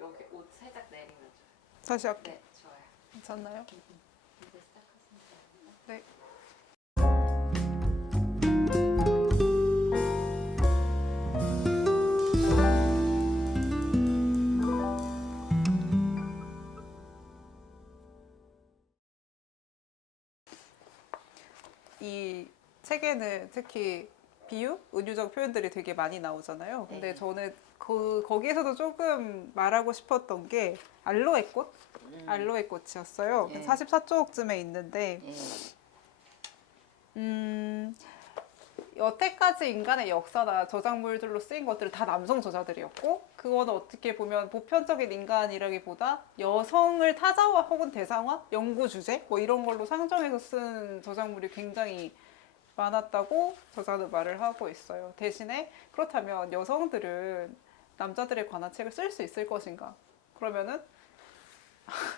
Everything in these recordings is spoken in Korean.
여기 옷 살짝 내리면 좋아요. 다시 할게. 네, 좋아요. 괜찮나요? 이제 시작하시면 됩니다. 네. 이 책에는 특히 비유, 은유적 표현들이 되게 많이 나오잖아요. 근데 네. 저는 거기에서도 조금 말하고 싶었던 게 알로에 꽃? 알로에 꽃이었어요. 네. 44쪽쯤에 있는데 예. 여태까지 인간의 역사나 저작물들로 쓰인 것들은 다 남성 저자들이었고 그거는 어떻게 보면 보편적인 인간이라기보다 여성을 타자화 혹은 대상화, 연구 주제 뭐 이런 걸로 상정해서 쓴 저작물이 굉장히 많았다고 저자는 말을 하고 있어요. 대신에 그렇다면 여성들은 남자들에 관한 책을 쓸 수 있을 것인가? 그러면은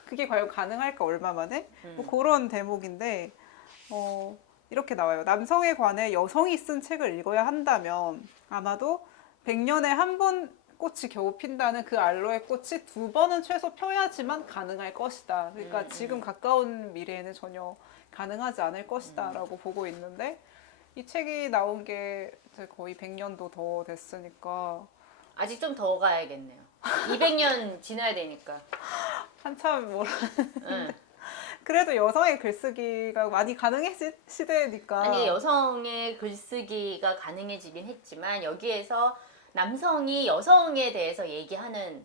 그게 과연 가능할까 얼마 만에? 뭐 그런 대목인데 이렇게 나와요. 남성에 관해 여성이 쓴 책을 읽어야 한다면 아마도 100년에 한 번 꽃이 겨우 핀다는 그 알로에 꽃이 2번은 최소 펴야지만 가능할 것이다. 그러니까 지금 가까운 미래에는 전혀 가능하지 않을 것이다 라고 보고 있는데 이 책이 나온 게 이제 거의 100년도 더 됐으니까 아직 좀 더 가야겠네요. 200년 지나야 되니까. 한참 뭐라 응. 그래도 여성의 글쓰기가 많이 가능해진 시대니까 아니 여성의 글쓰기가 가능해지긴 했지만 여기에서 남성이 여성에 대해서 얘기하는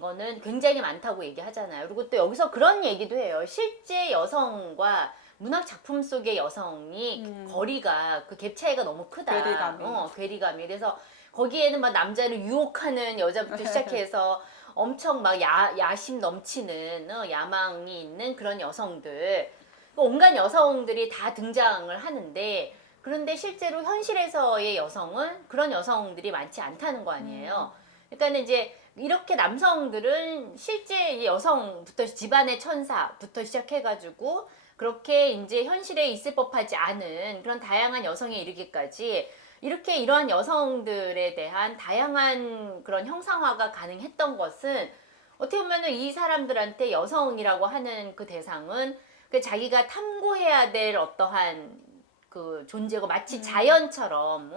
거는 굉장히 많다고 얘기하잖아요. 그리고 또 여기서 그런 얘기도 해요. 실제 여성과 문학 작품 속의 여성이 거리가 그 갭 차이가 너무 크다. 괴리감이. 괴리감이. 그래서 거기에는 막 남자를 유혹하는 여자부터 시작해서 엄청 막 야심 넘치는 야망이 있는 그런 여성들, 온갖 여성들이 다 등장을 하는데 그런데 실제로 현실에서의 여성은 그런 여성들이 많지 않다는 거 아니에요. 그러니까 이제 이렇게 남성들은 실제 여성부터 집안의 천사부터 시작해가지고 그렇게 이제 현실에 있을 법하지 않은 그런 다양한 여성에 이르기까지 이렇게 이러한 여성들에 대한 다양한 그런 형상화가 가능했던 것은 어떻게 보면은 이 사람들한테 여성이라고 하는 그 대상은 그 자기가 탐구해야 될 어떠한 그 존재고 마치 자연처럼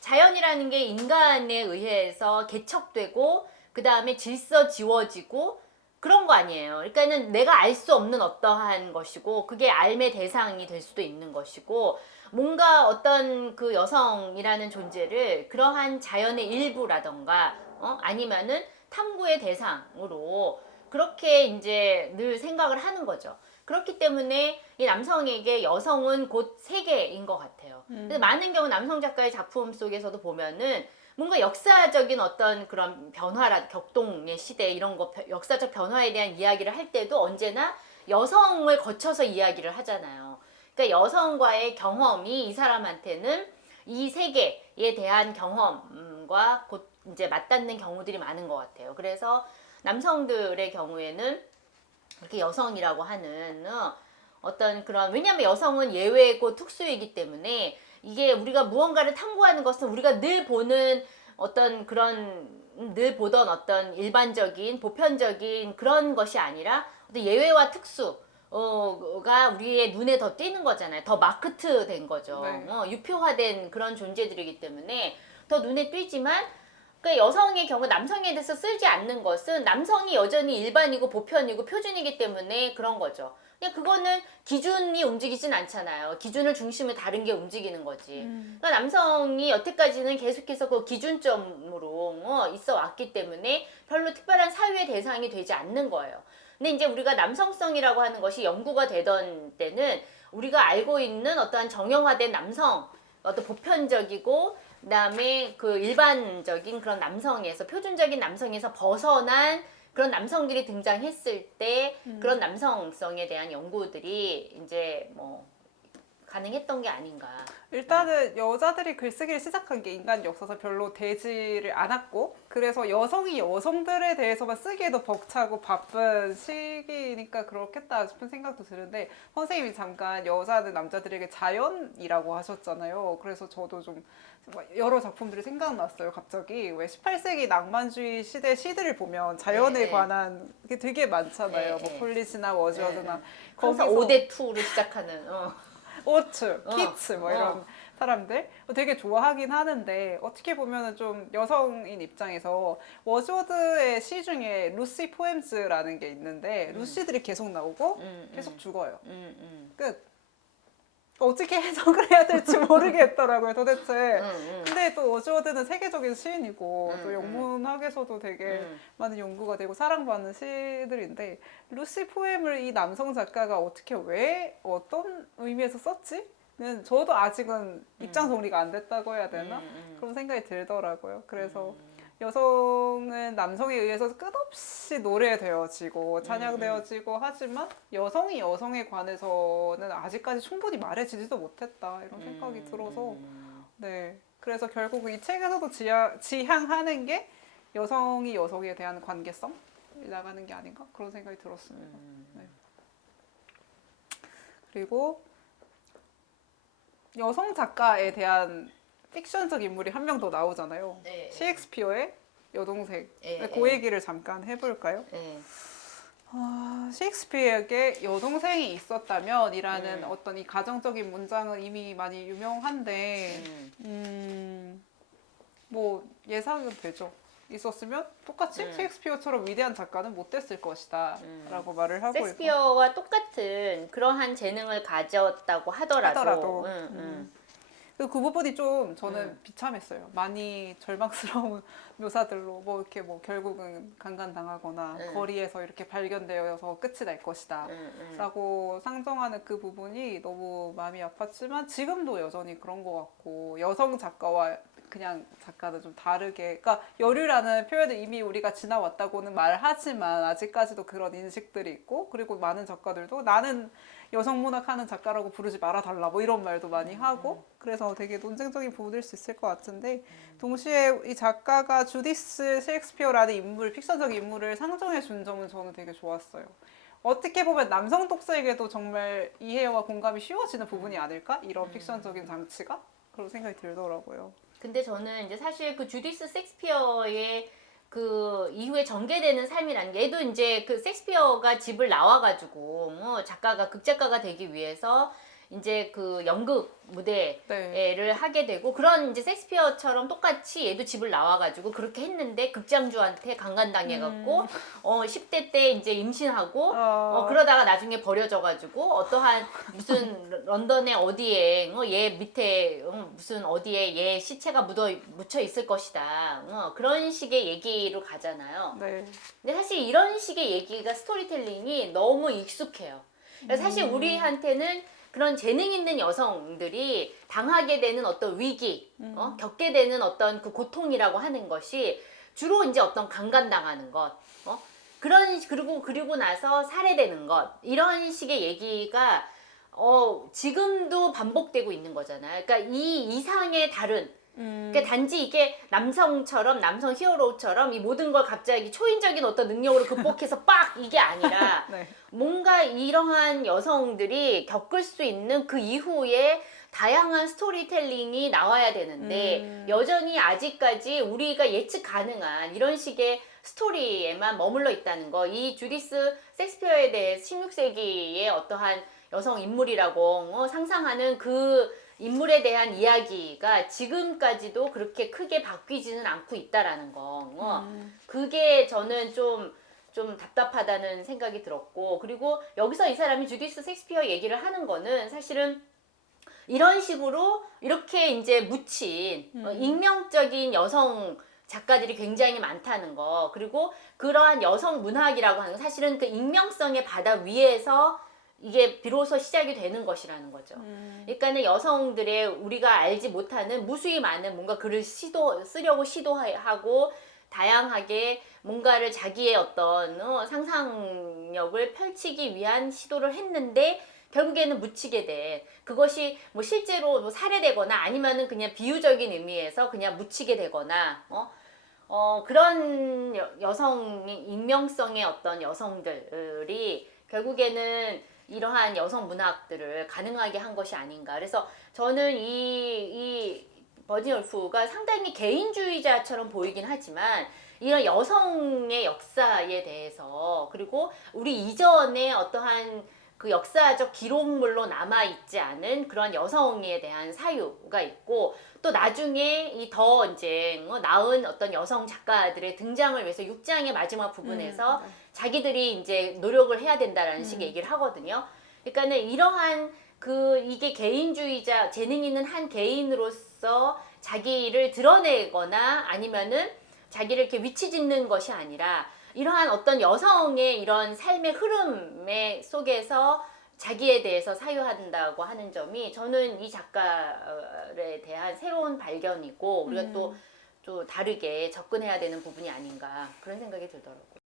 자연이라는 게 인간에 의해서 개척되고 그 다음에 질서 지워지고 그런 거 아니에요. 그러니까는 내가 알 수 없는 어떠한 것이고 그게 알의 대상이 될 수도 있는 것이고 뭔가 어떤 그 여성이라는 존재를 그러한 자연의 일부라던가 아니면은 탐구의 대상으로 그렇게 이제 늘 생각을 하는 거죠. 그렇기 때문에 이 남성에게 여성은 곧 세계인 것 같아요. 근데 많은 경우 남성 작가의 작품 속에서도 보면은 뭔가 역사적인 어떤 그런 변화라 격동의 시대 이런 거 역사적 변화에 대한 이야기를 할 때도 언제나 여성을 거쳐서 이야기를 하잖아요. 그러니까 여성과의 경험이 이 사람한테는 이 세계에 대한 경험과 곧 이제 맞닿는 경우들이 많은 것 같아요. 그래서 남성들의 경우에는 이렇게 여성이라고 하는 어떤 그런 왜냐하면 여성은 예외고 특수이기 때문에 이게 우리가 무언가를 탐구하는 것은 우리가 늘 보는 어떤 그런 늘 보던 어떤 일반적인 보편적인 그런 것이 아니라 어떤 예외와 특수 가 우리의 눈에 더 띄는 거잖아요. 더 마크트 된 거죠. 네. 유표화된 그런 존재들이기 때문에 더 눈에 띄지만 그 여성의 경우 남성에 대해서 쓰지 않는 것은 남성이 여전히 일반이고 보편이고 표준이기 때문에 그런 거죠. 그냥 그거는 기준이 움직이진 않잖아요. 기준을 중심으로 다른 게 움직이는 거지. 그러니까 남성이 여태까지는 계속해서 그 기준점으로 있어 왔기 때문에 별로 특별한 사유의 대상이 되지 않는 거예요. 근데 이제 우리가 남성성이라고 하는 것이 연구가 되던 때는 우리가 알고 있는 어떠한 정형화된 남성, 어떤 보편적이고 그다음에 그 일반적인 그런 남성에서 표준적인 남성에서 벗어난 그런 남성들이 등장했을 때 그런 남성성에 대한 연구들이 이제 뭐 가능했던 게 아닌가. 일단은 여자들이 글쓰기를 시작한 게 인간 역사상 별로 되지를 않았고 그래서 여성이 여성들에 대해서만 쓰기에도 벅차고 바쁜 시기니까 그렇겠다 싶은 생각도 드는데 선생님이 잠깐 여자는 남자들에게 자연이라고 하셨잖아요. 그래서 저도 좀 여러 작품들이 생각났어요. 갑자기 왜 18세기 낭만주의 시대 시들을 보면 자연에 네. 관한 게 되게 많잖아요. 네, 뭐 네. 폴리시나 워즈워드나 항상 5대 2로 시작하는. 오츠, 키츠 뭐 이런 사람들 되게 좋아하긴 하는데 어떻게 보면은 좀 여성인 입장에서 워즈워드의 시 중에 루시 포엠즈라는 게 있는데 루시들이 계속 나오고 계속 죽어요. 끝. 어떻게 해석을 해야 될지 모르겠더라고요, 도대체. 근데 또 워즈워드는 세계적인 시인이고 또 영문학에서도 되게 많은 연구가 되고 사랑받는 시들인데 루시 포엠을 이 남성 작가가 어떻게 왜 어떤 의미에서 썼지?는 저도 아직은 입장 정리가 안 됐다고 해야 되나? 그런 생각이 들더라고요. 그래서 여성은 남성에 의해서 끝없이 노래되어지고 찬양되어지고 하지만 여성이 여성에 관해서는 아직까지 충분히 말해지지도 못했다 이런 생각이 들어서 네 그래서 결국 이 책에서도 지향하는 게 여성이 여성에 대한 관계성 나가는 게 아닌가 그런 생각이 들었습니다. 네. 그리고 여성 작가에 대한 픽션적 인물이 한 명 더 나오잖아요. 네. 셰익스피어의 여동생. 네, 그 얘기를 잠깐 해볼까요? 네. 셰익스피어에게 여동생이 있었다면이라는 어떤 이 가정적인 문장은 이미 많이 유명한데 뭐 예상은 되죠. 있었으면 똑같이 셰익스피어처럼 위대한 작가는 못 됐을 것이다 라고 말을 하고 있고 셰익스피어와 똑같은 그러한 재능을 가졌다고 하더라도. 그 부분이 좀 저는 비참했어요. 많이 절망스러운 묘사들로 뭐 이렇게 뭐 결국은 강간당하거나 거리에서 이렇게 발견되어서 끝이 날 것이다 라고 상정하는 그 부분이 너무 마음이 아팠지만 지금도 여전히 그런 것 같고 여성 작가와 그냥 작가는 좀 다르게 그러니까 여류라는 표현을 이미 우리가 지나왔다고는 말하지만 아직까지도 그런 인식들이 있고 그리고 많은 작가들도 나는 여성 문학하는 작가라고 부르지 말아달라 뭐 이런 말도 많이 하고 그래서 되게 논쟁적인 부분일 수 있을 것 같은데 동시에 이 작가가 주디스 셰익스피어라는 인물 픽션적 인물을 상정해 준 점은 저는 되게 좋았어요. 어떻게 보면 남성 독서에게도 정말 이해와 공감이 쉬워지는 부분이 아닐까? 이런 픽션적인 장치가? 그런 생각이 들더라고요. 근데 저는 이제 사실 그 주디스 섹스피어의 그 이후에 전개되는 삶이라는 게 얘도 이제 그 섹스피어가 집을 나와가지고 작가가 극작가가 되기 위해서 이제 그 연극 무대를 네. 하게 되고 그런 이제 섹스피어처럼 똑같이 얘도 집을 나와가지고 그렇게 했는데 극장주한테 강간당해갖고 10대 때 이제 임신하고 그러다가 나중에 버려져가지고 어떠한 무슨 런던의 어디에 얘 밑에 무슨 어디에 얘 시체가 묻혀 있을 것이다 그런 식의 얘기로 가잖아요. 네. 근데 사실 이런 식의 얘기가 스토리텔링이 너무 익숙해요. 그래서 사실 우리한테는 그런 재능 있는 여성들이 당하게 되는 어떤 위기, 겪게 되는 어떤 그 고통이라고 하는 것이 주로 이제 어떤 강간당하는 것, 그리고 나서 살해되는 것, 이런 식의 얘기가 지금도 반복되고 있는 거잖아요. 그러니까 이 이상의 다른 그러니까 단지 이게 남성처럼 남성 히어로처럼 이 모든 걸 갑자기 초인적인 어떤 능력으로 극복해서 빡 이게 아니라 네. 뭔가 이러한 여성들이 겪을 수 있는 그 이후에 다양한 스토리텔링이 나와야 되는데 여전히 아직까지 우리가 예측 가능한 이런 식의 스토리에만 머물러 있다는 거. 이 주디스 섹스피어에 대해 16세기의 어떠한 여성 인물이라고 상상하는 그 인물에 대한 이야기가 지금까지도 그렇게 크게 바뀌지는 않고 있다라는 거. 그게 저는 좀 답답하다는 생각이 들었고 그리고 여기서 이 사람이 주디스 섹스피어 얘기를 하는 거는 사실은 이런 식으로 이렇게 이제 묻힌 익명적인 여성 작가들이 굉장히 많다는 거 그리고 그러한 여성 문학이라고 하는 건 사실은 그 익명성의 바다 위에서 이게 비로소 시작이 되는 것이라는 거죠. 그러니까는 여성들의 우리가 알지 못하는 무수히 많은 뭔가 글을 쓰려고 시도하고 다양하게 뭔가를 자기의 어떤 상상력을 펼치기 위한 시도를 했는데 결국에는 묻히게 돼. 그것이 뭐 실제로 뭐 살해되거나 아니면은 그냥 비유적인 의미에서 그냥 묻히게 되거나 그런 여성 익명성의 어떤 여성들이 결국에는 이러한 여성 문학들을 가능하게 한 것이 아닌가. 그래서 저는 이 버지니아 울프가 상당히 개인주의자처럼 보이긴 하지만 이런 여성의 역사에 대해서 그리고 우리 이전에 어떠한 그 역사적 기록물로 남아있지 않은 그런 여성에 대한 사유가 있고 또 나중에 이 더 이제 나은 어떤 여성 작가들의 등장을 위해서 6장의 마지막 부분에서 자기들이 이제 노력을 해야 된다라는 식의 얘기를 하거든요. 그러니까는 이러한 이게 개인주의자 재능 있는 한 개인으로서 자기를 드러내거나 아니면은 자기를 이렇게 위치 짓는 것이 아니라 이러한 어떤 여성의 이런 삶의 흐름 속에서 자기에 대해서 사유한다고 하는 점이 저는 이 작가에 대한 새로운 발견이고 우리가 또 다르게 접근해야 되는 부분이 아닌가 그런 생각이 들더라고요.